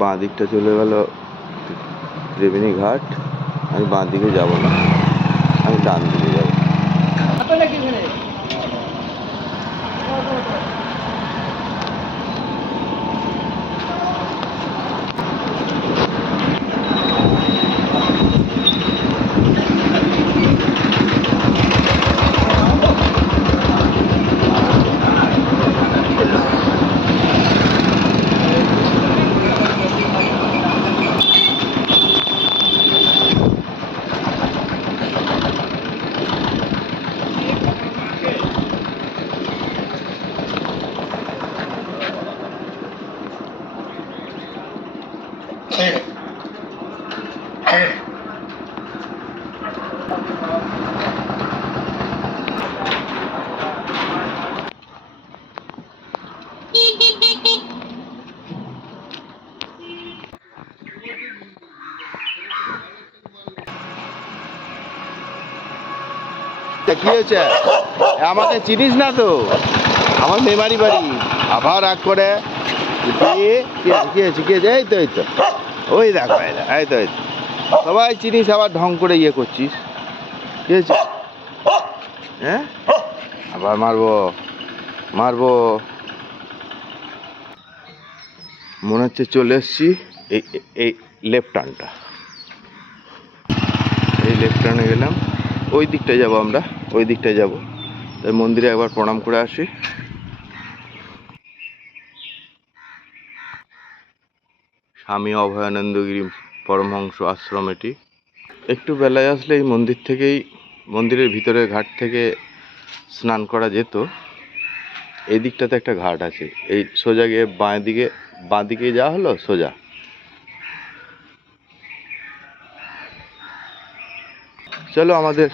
বাঁ দিকটা চলে গেল ত্রিবেণী ঘাট। আমি বাঁ দিকে যাব না, আমি ডান দিকে যাব। কি হয়েছে? আমাকে চিনিস না তো? আমার মেমারি বাড়ি। আবার রাগ করে কি হয়েছে? এই তো ওই দেখো, এই তো সবাই চিনিস, আবার ঢং করে ইয়ে করছিস। কি হয়েছে? হ্যাঁ, আবার মারবো। মনে হচ্ছে চলে এসছি এই লেফট টার্নটা। এই লেফট টার্নে গেলাম, ওই দিকটায় যাব আমরা, ওই দিকটায় যাব। তাই মন্দিরে একবার প্রণাম করে আসি। স্বামী অভয়ানন্দগিরি পরমহংস আশ্রম এটি। একটু বেলায় আসলে এই মন্দির থেকেই, মন্দিরের ভিতরে ঘাট থেকে স্নান করা যেত। এই দিকটাতে একটা ঘাট আছে, এই সোজা গিয়ে বাঁ দিকে যাওয়া হলো সোজা। চলো, আমাদের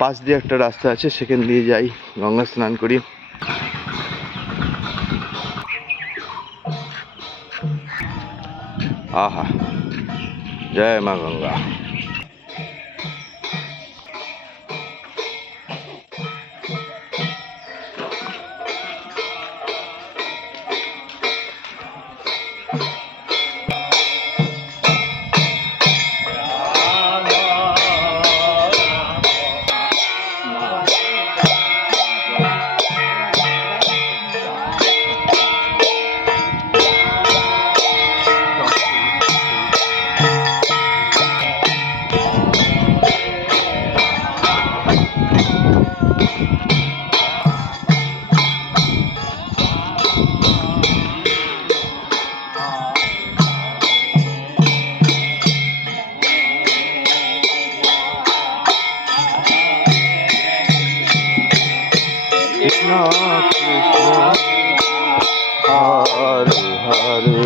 পাশ দিয়ে একটা রাস্তা আছে, সেখান দিয়ে যাই, গঙ্গা স্নান করি। আহা, জয় মা গঙ্গা। কৃষ্ণ কৃষ্ণ হরে হরে।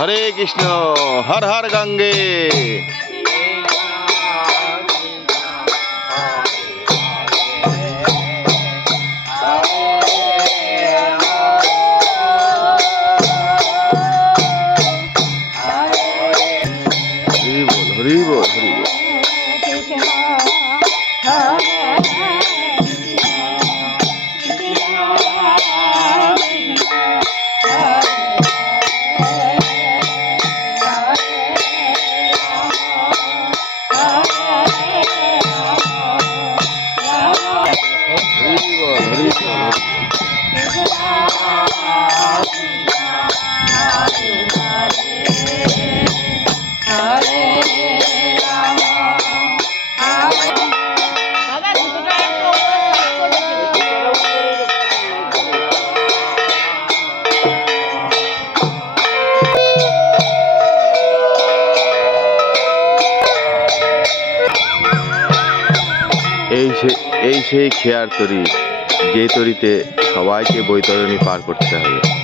হরে কৃষ্ণ, হর হর গঙ্গে। হরি বল, হরি বল। এই সেই খেয়ার তরি, যে তরিতে সবাইকে বৈতরণী পার করতে হবে।